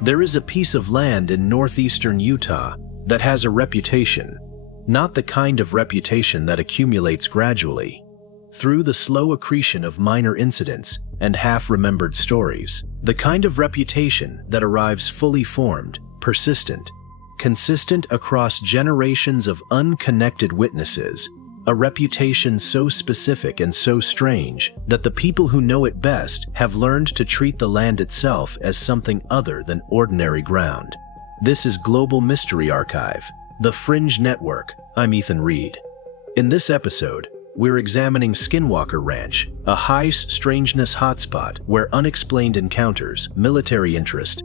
There is a piece of land in northeastern Utah that has a reputation, not the kind of reputation that accumulates gradually, through the slow accretion of minor incidents and half-remembered stories. The kind of reputation that arrives fully formed, persistent, consistent across generations of unconnected witnesses, a reputation so specific and so strange that the people who know it best have learned to treat the land itself as something other than ordinary ground. This is Global Mystery Archive, the Fringe Network. I'm Ethan Reed. In this episode, we're examining Skinwalker Ranch, a high strangeness hotspot where unexplained encounters, military interest,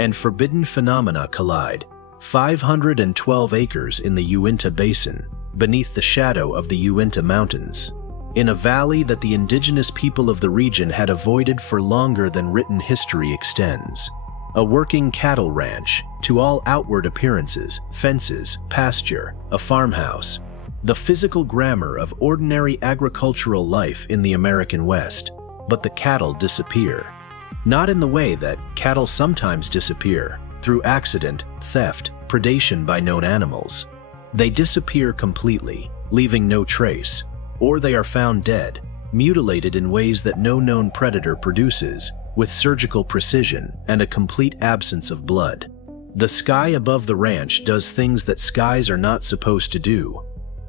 and forbidden phenomena collide. 512 acres in the Uinta Basin, beneath the shadow of the Uinta Mountains, in a valley that the indigenous people of the region had avoided for longer than written history extends. A working cattle ranch, to all outward appearances, fences, pasture, a farmhouse, the physical grammar of ordinary agricultural life in the American West. But the cattle disappear. Not in the way that cattle sometimes disappear, through accident, theft, predation by known animals. They disappear completely, leaving no trace, or they are found dead, mutilated in ways that no known predator produces, with surgical precision and a complete absence of blood. The sky above the ranch does things that skies are not supposed to do.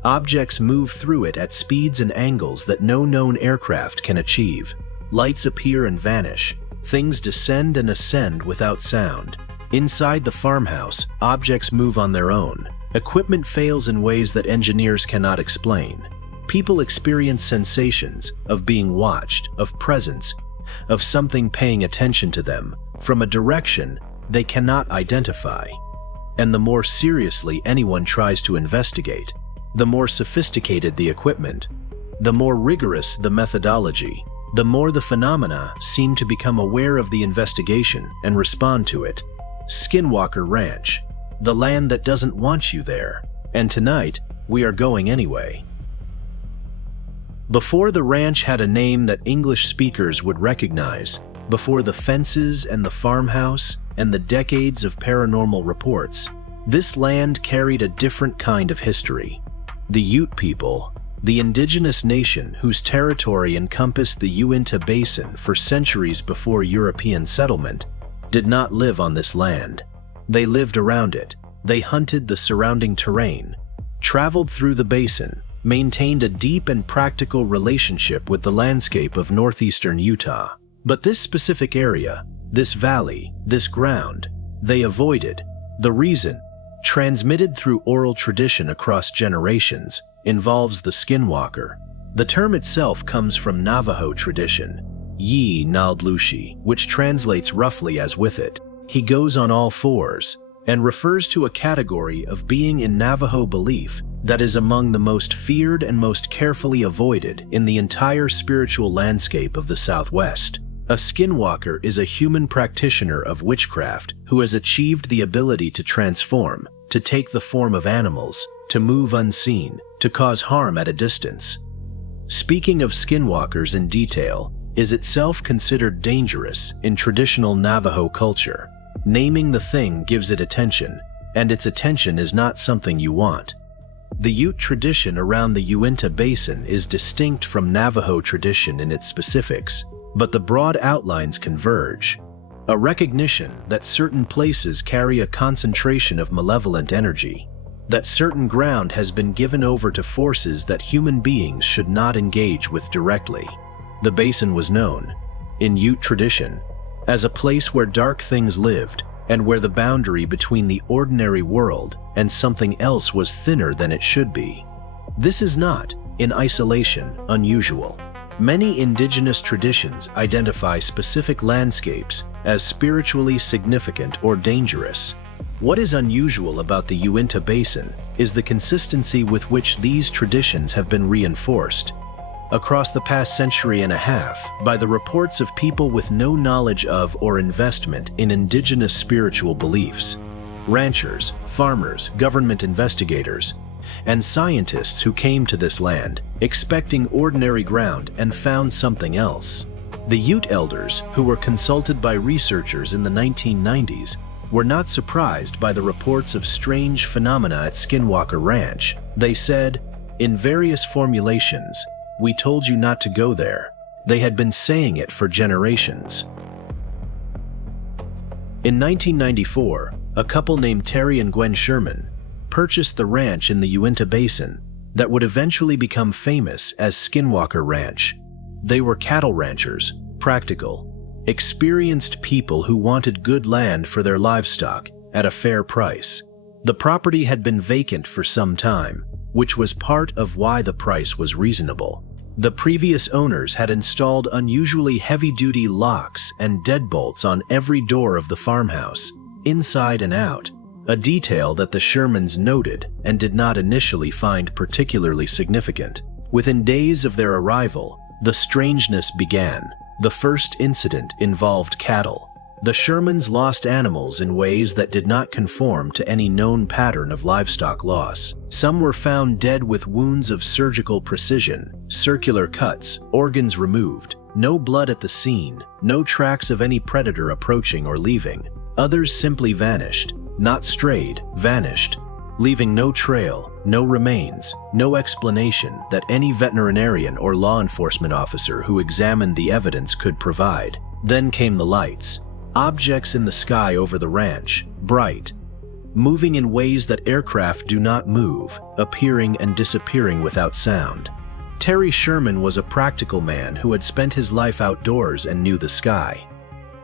Objects move through it at speeds and angles that no known aircraft can achieve. Lights appear and vanish. Things descend and ascend without sound. Inside the farmhouse, objects move on their own. Equipment fails in ways that engineers cannot explain. People experience sensations of being watched, of presence, of something paying attention to them, from a direction they cannot identify. And the more seriously anyone tries to investigate, the more sophisticated the equipment, the more rigorous the methodology, the more the phenomena seem to become aware of the investigation and respond to it. Skinwalker Ranch, the land that doesn't want you there, and tonight, we are going anyway. Before the ranch had a name that English speakers would recognize, before the fences and the farmhouse and the decades of paranormal reports, this land carried a different kind of history. The Ute people, the indigenous nation whose territory encompassed the Uinta Basin for centuries before European settlement, did not live on this land. They lived around it. They hunted the surrounding terrain, traveled through the basin, maintained a deep and practical relationship with the landscape of northeastern Utah. But this specific area, this valley, this ground, they avoided. The reason, transmitted through oral tradition across generations, involves the skinwalker. The term itself comes from Navajo tradition, Yi Naldlushi, which translates roughly as with it. He goes on all fours, and refers to a category of being in Navajo belief that is among the most feared and most carefully avoided in the entire spiritual landscape of the Southwest. A skinwalker is a human practitioner of witchcraft who has achieved the ability to transform, to take the form of animals, to move unseen, to cause harm at a distance. Speaking of skinwalkers in detail is itself considered dangerous in traditional Navajo culture. Naming the thing gives it attention, and its attention is not something you want. The Ute tradition around the Uinta Basin is distinct from Navajo tradition in its specifics, but the broad outlines converge. A recognition that certain places carry a concentration of malevolent energy, that certain ground has been given over to forces that human beings should not engage with directly. The basin was known, in Ute tradition, as a place where dark things lived and where the boundary between the ordinary world and something else was thinner than it should be. This is not, in isolation, unusual. Many indigenous traditions identify specific landscapes as spiritually significant or dangerous. What is unusual about the Uinta Basin is the consistency with which these traditions have been reinforced across the past century and a half by the reports of people with no knowledge of or investment in indigenous spiritual beliefs. Ranchers, farmers, government investigators, and scientists who came to this land expecting ordinary ground and found something else. The Ute elders, who were consulted by researchers in the 1990s, were not surprised by the reports of strange phenomena at Skinwalker Ranch. They said, in various formulations, "We told you not to go there." They had been saying it for generations. In 1994, a couple named Terry and Gwen Sherman purchased the ranch in the Uinta Basin that would eventually become famous as Skinwalker Ranch. They were cattle ranchers, practical, experienced people who wanted good land for their livestock at a fair price. The property had been vacant for some time, which was part of why the price was reasonable. The previous owners had installed unusually heavy-duty locks and deadbolts on every door of the farmhouse, inside and out, a detail that the Shermans noted and did not initially find particularly significant. Within days of their arrival, the strangeness began. The first incident involved cattle. The Shermans lost animals in ways that did not conform to any known pattern of livestock loss. Some were found dead with wounds of surgical precision, circular cuts, organs removed, no blood at the scene, no tracks of any predator approaching or leaving. Others simply vanished, not strayed, vanished, leaving no trail, no remains, no explanation that any veterinarian or law enforcement officer who examined the evidence could provide. Then came the lights. Objects in the sky over the ranch, bright, moving in ways that aircraft do not move, appearing and disappearing without sound. Terry Sherman was a practical man who had spent his life outdoors and knew the sky.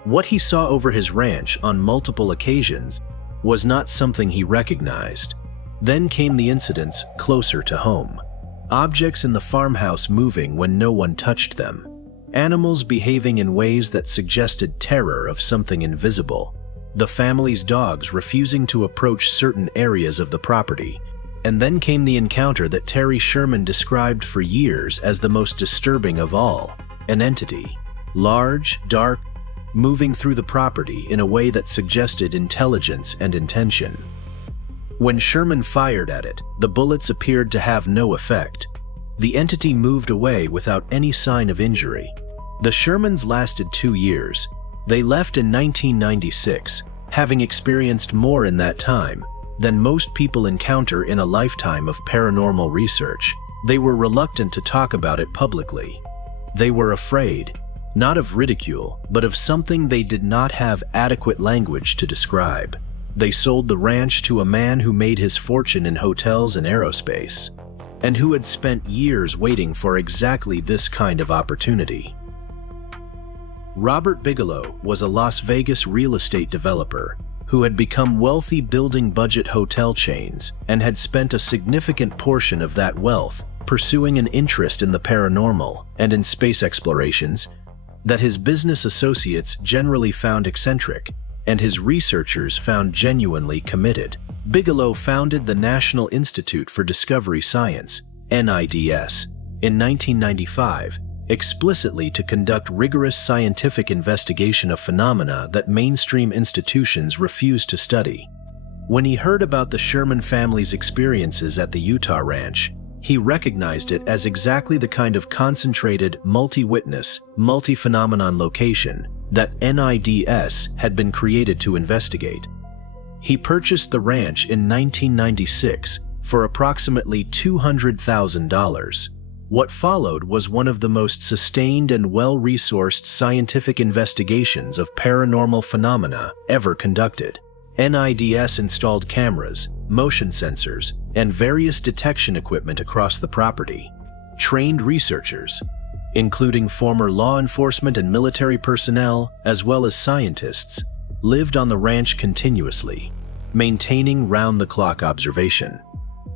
What he saw over his ranch on multiple occasions was not something he recognized. Then came the incidents closer to home. Objects in the farmhouse moving when no one touched them. Animals behaving in ways that suggested terror of something invisible. The family's dogs refusing to approach certain areas of the property. And then came the encounter that Terry Sherman described for years as the most disturbing of all. An entity, large, dark, moving through the property in a way that suggested intelligence and intention. When Sherman fired at it, the bullets appeared to have no effect. The entity moved away without any sign of injury. The Shermans lasted 2 years. They left in 1996, having experienced more in that time than most people encounter in a lifetime of paranormal research. They were reluctant to talk about it publicly. They were afraid, not of ridicule, but of something they did not have adequate language to describe. They sold the ranch to a man who made his fortune in hotels and aerospace, and who had spent years waiting for exactly this kind of opportunity. Robert Bigelow was a Las Vegas real estate developer who had become wealthy building budget hotel chains and had spent a significant portion of that wealth pursuing an interest in the paranormal and in space explorations that his business associates generally found eccentric and his researchers found genuinely committed. Bigelow founded the National Institute for Discovery Science, NIDS, in 1995, explicitly to conduct rigorous scientific investigation of phenomena that mainstream institutions refuse to study. When he heard about the Sherman family's experiences at the Utah ranch, he recognized it as exactly the kind of concentrated, multi-witness, multi-phenomenon location that NIDS had been created to investigate. He purchased the ranch in 1996 for approximately $200,000. What followed was one of the most sustained and well-resourced scientific investigations of paranormal phenomena ever conducted. NIDS installed cameras, motion sensors, and various detection equipment across the property. Trained researchers, including former law enforcement and military personnel, as well as scientists, lived on the ranch continuously, maintaining round-the-clock observation.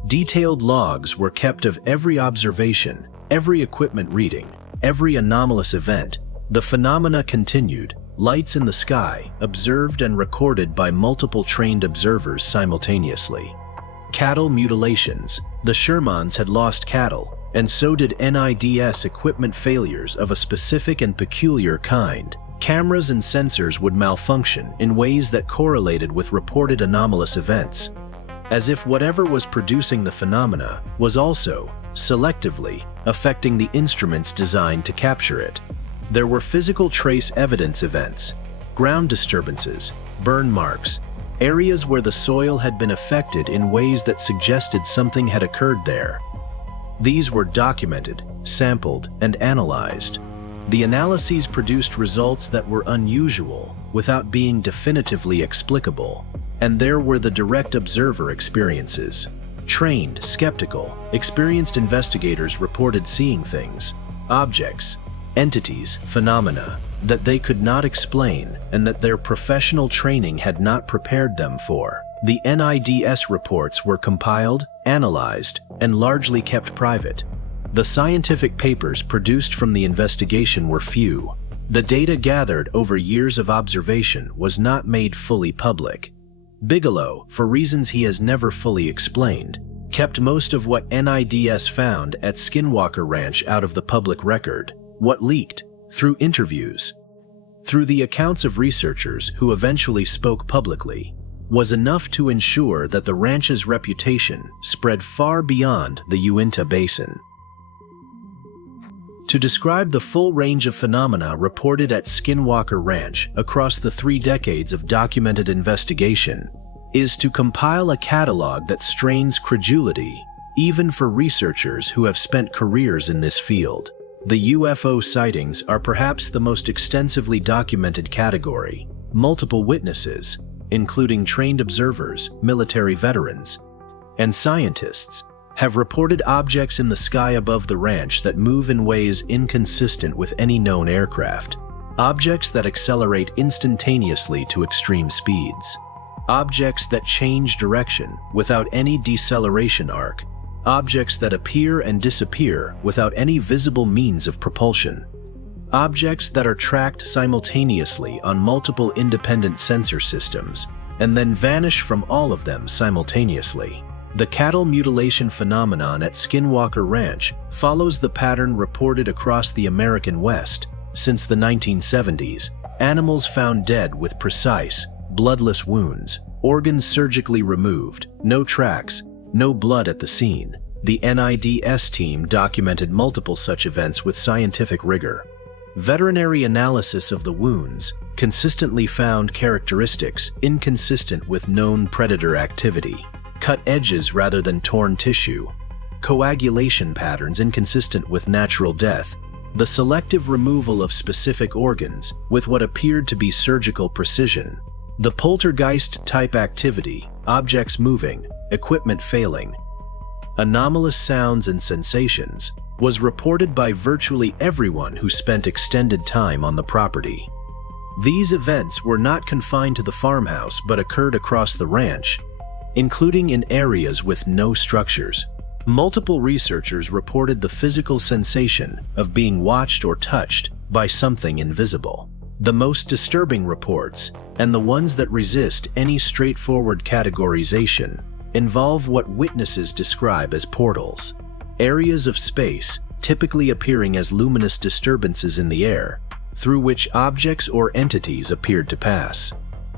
Detailed logs were kept of every observation, every equipment reading, every anomalous event. The phenomena continued, lights in the sky, observed and recorded by multiple trained observers simultaneously. Cattle mutilations. The Shermans had lost cattle, and so did NIDS equipment failures of a specific and peculiar kind. Cameras and sensors would malfunction in ways that correlated with reported anomalous events, as if whatever was producing the phenomena was also, selectively, affecting the instruments designed to capture it. There were physical trace evidence events, ground disturbances, burn marks, areas where the soil had been affected in ways that suggested something had occurred there. These were documented, sampled, and analyzed. The analyses produced results that were unusual without being definitively explicable. And there were the direct observer experiences. Trained, skeptical, experienced investigators reported seeing things, objects, entities, phenomena that they could not explain and that their professional training had not prepared them for. The NIDS reports were compiled, analyzed, and largely kept private. The scientific papers produced from the investigation were few. The data gathered over years of observation was not made fully public. Bigelow, for reasons he has never fully explained, kept most of what NIDS found at Skinwalker Ranch out of the public record. What leaked, through interviews, through the accounts of researchers who eventually spoke publicly, was enough to ensure that the ranch's reputation spread far beyond the Uinta Basin. To describe the full range of phenomena reported at Skinwalker Ranch across the 3 decades of documented investigation is to compile a catalog that strains credulity, even for researchers who have spent careers in this field. The UFO sightings are perhaps the most extensively documented category. Multiple witnesses, including trained observers, military veterans, and scientists, have reported objects in the sky above the ranch that move in ways inconsistent with any known aircraft. Objects that accelerate instantaneously to extreme speeds. Objects that change direction without any deceleration arc. Objects that appear and disappear without any visible means of propulsion. Objects that are tracked simultaneously on multiple independent sensor systems and then vanish from all of them simultaneously. The cattle mutilation phenomenon at Skinwalker Ranch follows the pattern reported across the American West since the 1970s. Animals found dead with precise, bloodless wounds, organs surgically removed, no tracks, no blood at the scene. The NIDS team documented multiple such events with scientific rigor. Veterinary analysis of the wounds consistently found characteristics inconsistent with known predator activity. Cut edges rather than torn tissue. Coagulation patterns inconsistent with natural death. The selective removal of specific organs with what appeared to be surgical precision. The poltergeist-type activity, objects moving, equipment failing. Anomalous sounds and sensations was reported by virtually everyone who spent extended time on the property. These events were not confined to the farmhouse but occurred across the ranch, including in areas with no structures. Multiple researchers reported the physical sensation of being watched or touched by something invisible. The most disturbing reports, and the ones that resist any straightforward categorization, involve what witnesses describe as portals, areas of space typically appearing as luminous disturbances in the air, through which objects or entities appeared to pass.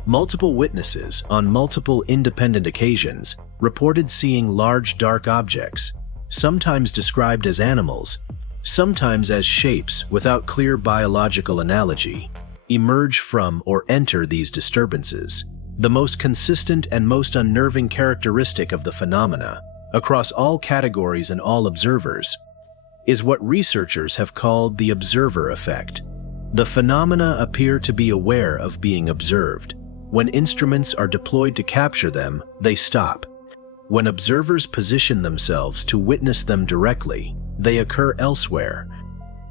Multiple witnesses, on multiple independent occasions, reported seeing large dark objects, sometimes described as animals, sometimes as shapes without clear biological analogy, emerge from or enter these disturbances. The most consistent and most unnerving characteristic of the phenomena, across all categories and all observers, is what researchers have called the observer effect. The phenomena appear to be aware of being observed. When instruments are deployed to capture them, they stop. When observers position themselves to witness them directly, they occur elsewhere.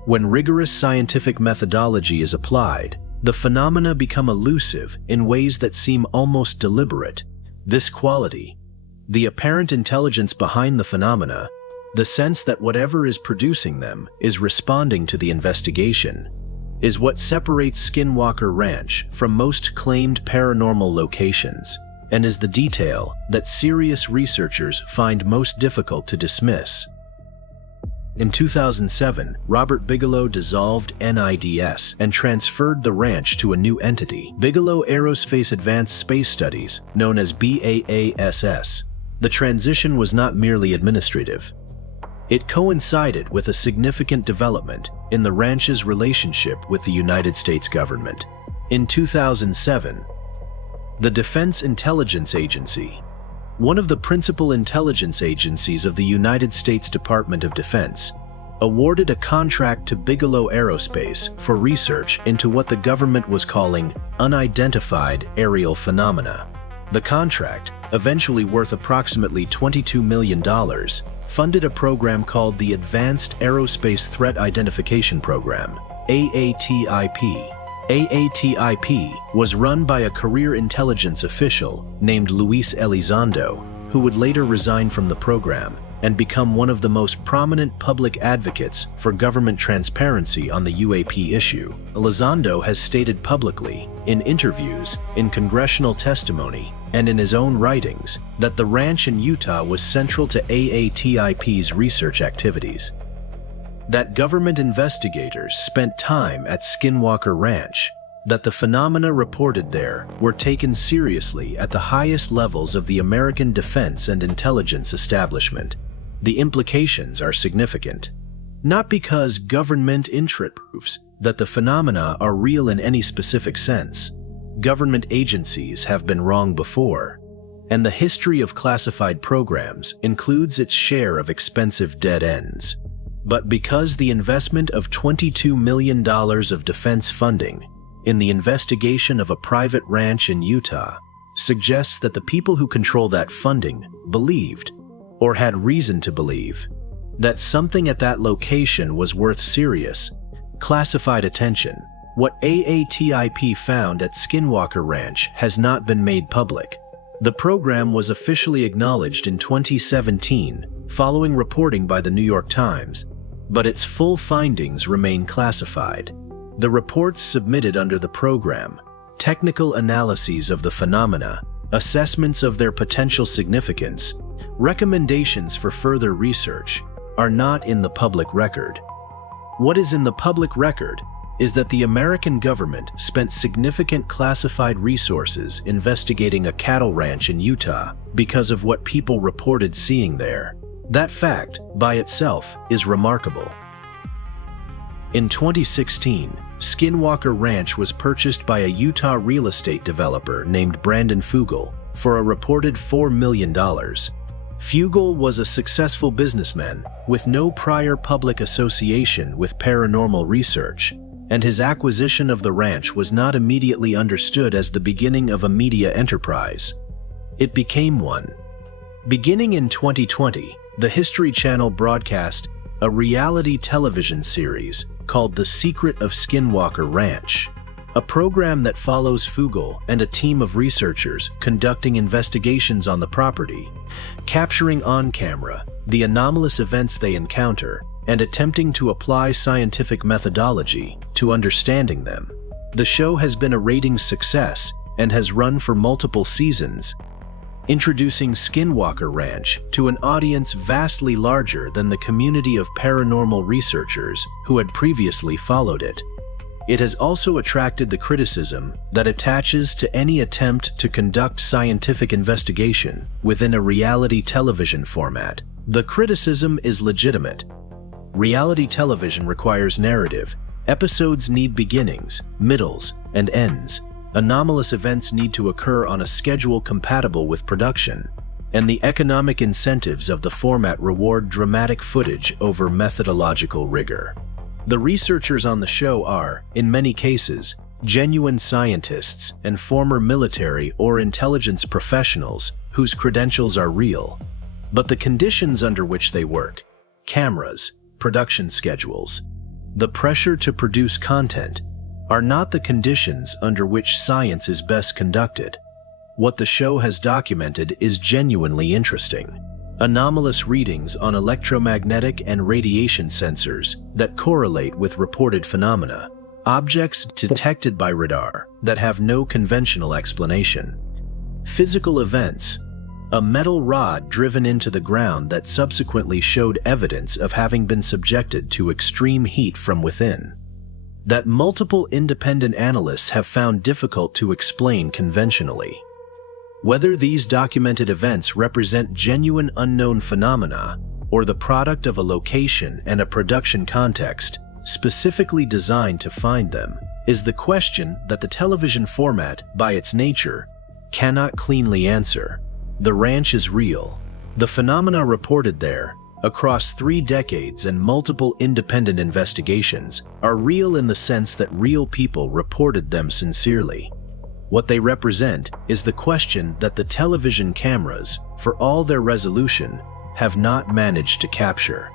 When rigorous scientific methodology is applied, the phenomena become elusive in ways that seem almost deliberate. This quality, the apparent intelligence behind the phenomena, the sense that whatever is producing them is responding to the investigation, is what separates Skinwalker Ranch from most claimed paranormal locations, and is the detail that serious researchers find most difficult to dismiss. In 2007, Robert Bigelow dissolved NIDS and transferred the ranch to a new entity, Bigelow Aerospace Advanced Space Studies, known as BAASS. The transition was not merely administrative. It coincided with a significant development in the ranch's relationship with the United States government. In 2007, the Defense Intelligence Agency, one of the principal intelligence agencies of the United States Department of Defense, awarded a contract to Bigelow Aerospace for research into what the government was calling unidentified aerial phenomena. The contract, eventually worth approximately $22 million, funded a program called the Advanced Aerospace Threat Identification Program, AATIP. AATIP was run by a career intelligence official named Luis Elizondo, who would later resign from the program and become one of the most prominent public advocates for government transparency on the UAP issue. Elizondo has stated publicly, in interviews, in congressional testimony, and in his own writings, that the ranch in Utah was central to AATIP's research activities. That government investigators spent time at Skinwalker Ranch, that the phenomena reported there were taken seriously at the highest levels of the American defense and intelligence establishment. The implications are significant. Not because government interest proves that the phenomena are real in any specific sense. Government agencies have been wrong before, and the history of classified programs includes its share of expensive dead ends. But because the investment of $22 million of defense funding in the investigation of a private ranch in Utah suggests that the people who control that funding believed, or had reason to believe, that something at that location was worth serious, classified attention. What AATIP found at Skinwalker Ranch has not been made public. The program was officially acknowledged in 2017 following reporting by the New York Times, but its full findings remain classified. The reports submitted under the program, technical analyses of the phenomena, assessments of their potential significance, recommendations for further research, are not in the public record. What is in the public record is that the American government spent significant classified resources investigating a cattle ranch in Utah because of what people reported seeing there. That fact, by itself, is remarkable. In 2016, Skinwalker Ranch was purchased by a Utah real estate developer named Brandon Fugel for a reported $4 million. Fugel was a successful businessman with no prior public association with paranormal research, and his acquisition of the ranch was not immediately understood as the beginning of a media enterprise. It became one. Beginning in 2020, the History Channel broadcast a reality television series called The Secret of Skinwalker Ranch, a program that follows Fugel and a team of researchers conducting investigations on the property, capturing on camera the anomalous events they encounter and attempting to apply scientific methodology to understanding them. The show has been a ratings success and has run for multiple seasons, introducing Skinwalker Ranch to an audience vastly larger than the community of paranormal researchers who had previously followed it. It has also attracted the criticism that attaches to any attempt to conduct scientific investigation within a reality television format. The criticism is legitimate. Reality television requires narrative. Episodes need beginnings, middles, and ends. Anomalous events need to occur on a schedule compatible with production, and the economic incentives of the format reward dramatic footage over methodological rigor. The researchers on the show are, in many cases, genuine scientists and former military or intelligence professionals whose credentials are real. But the conditions under which they work, cameras, production schedules, the pressure to produce content, are not the conditions under which science is best conducted. What the show has documented is genuinely interesting. Anomalous readings on electromagnetic and radiation sensors that correlate with reported phenomena, objects detected by radar that have no conventional explanation, physical events, a metal rod driven into the ground that subsequently showed evidence of having been subjected to extreme heat from within, that multiple independent analysts have found difficult to explain conventionally. Whether these documented events represent genuine unknown phenomena or the product of a location and a production context specifically designed to find them, is the question that the television format, by its nature, cannot cleanly answer. The ranch is real. The phenomena reported there, across 3 decades and multiple independent investigations, are real in the sense that real people reported them sincerely. What they represent is the question that the television cameras, for all their resolution, have not managed to capture.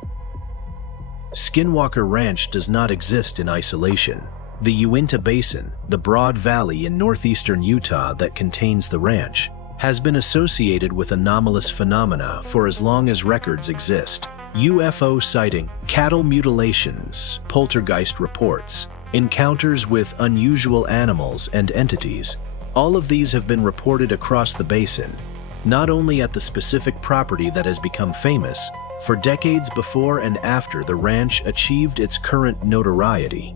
Skinwalker Ranch does not exist in isolation. The Uinta Basin, the broad valley in northeastern Utah that contains the ranch, has been associated with anomalous phenomena for as long as records exist. UFO sighting, cattle mutilations, poltergeist reports, encounters with unusual animals and entities. All of these have been reported across the basin, not only at the specific property that has become famous, for decades before and after the ranch achieved its current notoriety.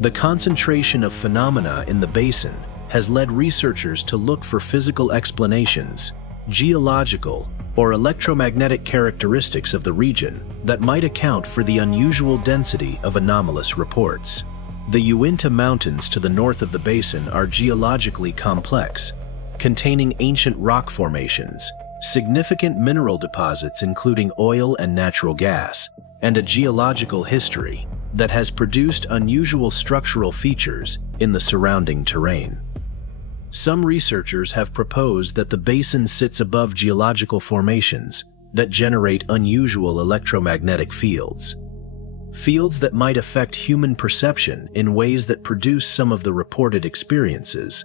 The concentration of phenomena in the basin has led researchers to look for physical explanations, geological or electromagnetic characteristics of the region that might account for the unusual density of anomalous reports. The Uinta Mountains to the north of the basin are geologically complex, containing ancient rock formations, significant mineral deposits including oil and natural gas, and a geological history that has produced unusual structural features in the surrounding terrain. Some researchers have proposed that the basin sits above geological formations that generate unusual electromagnetic fields. Fields that might affect human perception in ways that produce some of the reported experiences,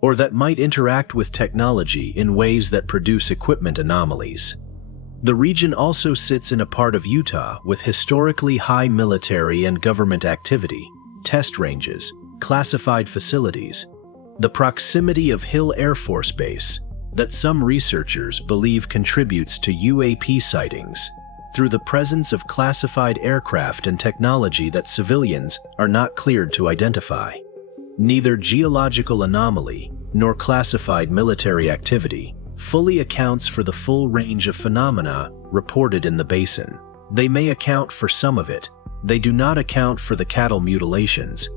or that might interact with technology in ways that produce equipment anomalies. The region also sits in a part of Utah with historically high military and government activity, test ranges, classified facilities, the proximity of Hill Air Force Base that some researchers believe contributes to UAP sightings through the presence of classified aircraft and technology that civilians are not cleared to identify. Neither geological anomaly nor classified military activity fully accounts for the full range of phenomena reported in the basin. They may account for some of it. They do not account for the cattle mutilations,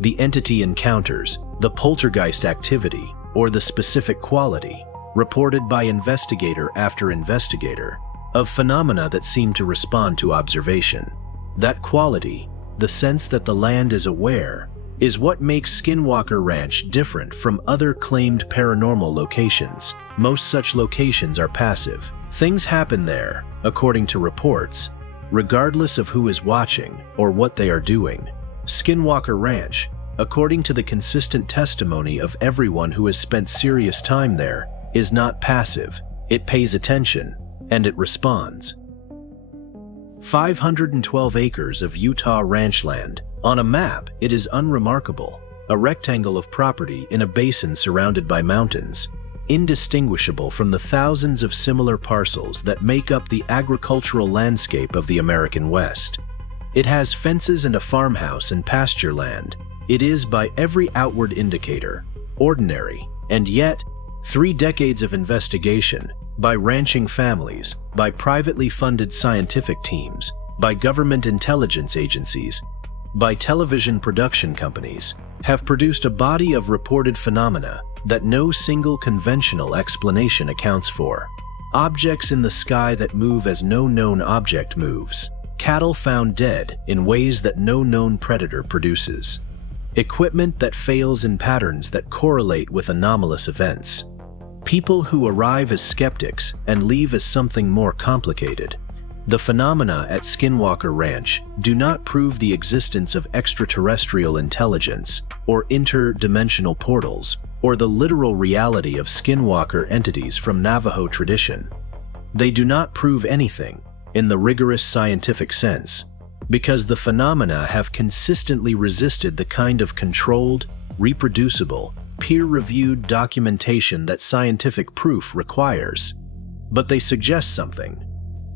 the entity encounters, the poltergeist activity, or the specific quality, reported by investigator after investigator, of phenomena that seem to respond to observation. That quality, the sense that the land is aware, is what makes Skinwalker Ranch different from other claimed paranormal locations. Most such locations are passive. Things happen there, according to reports, regardless of who is watching or what they are doing. Skinwalker Ranch, according to the consistent testimony of everyone who has spent serious time there, is not passive. It pays attention, and it responds. 512 acres of Utah ranch land. On a map, it is unremarkable, a rectangle of property in a basin surrounded by mountains, indistinguishable from the thousands of similar parcels that make up the agricultural landscape of the American West. It has fences and a farmhouse and pasture land. It is, by every outward indicator, ordinary, and yet, 3 decades of investigation, by ranching families, by privately funded scientific teams, by government intelligence agencies, by television production companies, have produced a body of reported phenomena that no single conventional explanation accounts for. Objects in the sky that move as no known object moves. Cattle found dead in ways that no known predator produces. Equipment that fails in patterns that correlate with anomalous events. People who arrive as skeptics and leave as something more complicated. The phenomena at Skinwalker Ranch do not prove the existence of extraterrestrial intelligence or interdimensional portals or the literal reality of Skinwalker entities from Navajo tradition. They do not prove anything in the rigorous scientific sense because the phenomena have consistently resisted the kind of controlled, reproducible, peer-reviewed documentation that scientific proof requires. But they suggest something.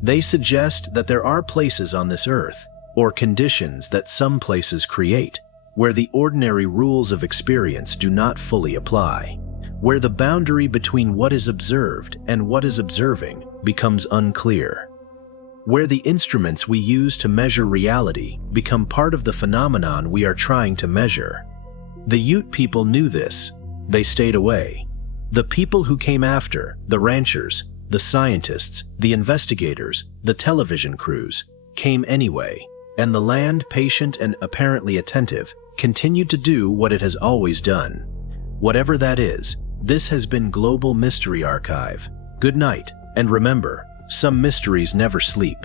They suggest that there are places on this earth, or conditions that some places create, where the ordinary rules of experience do not fully apply, where the boundary between what is observed and what is observing becomes unclear. where the instruments we use to measure reality become part of the phenomenon we are trying to measure. The Ute people knew this. They stayed away. The people who came after, the ranchers, the scientists, the investigators, the television crews, came anyway, and the land, patient and apparently attentive, continued to do what it has always done. Whatever that is, this has been Global Mystery Archive. Good night, and remember, some mysteries never sleep.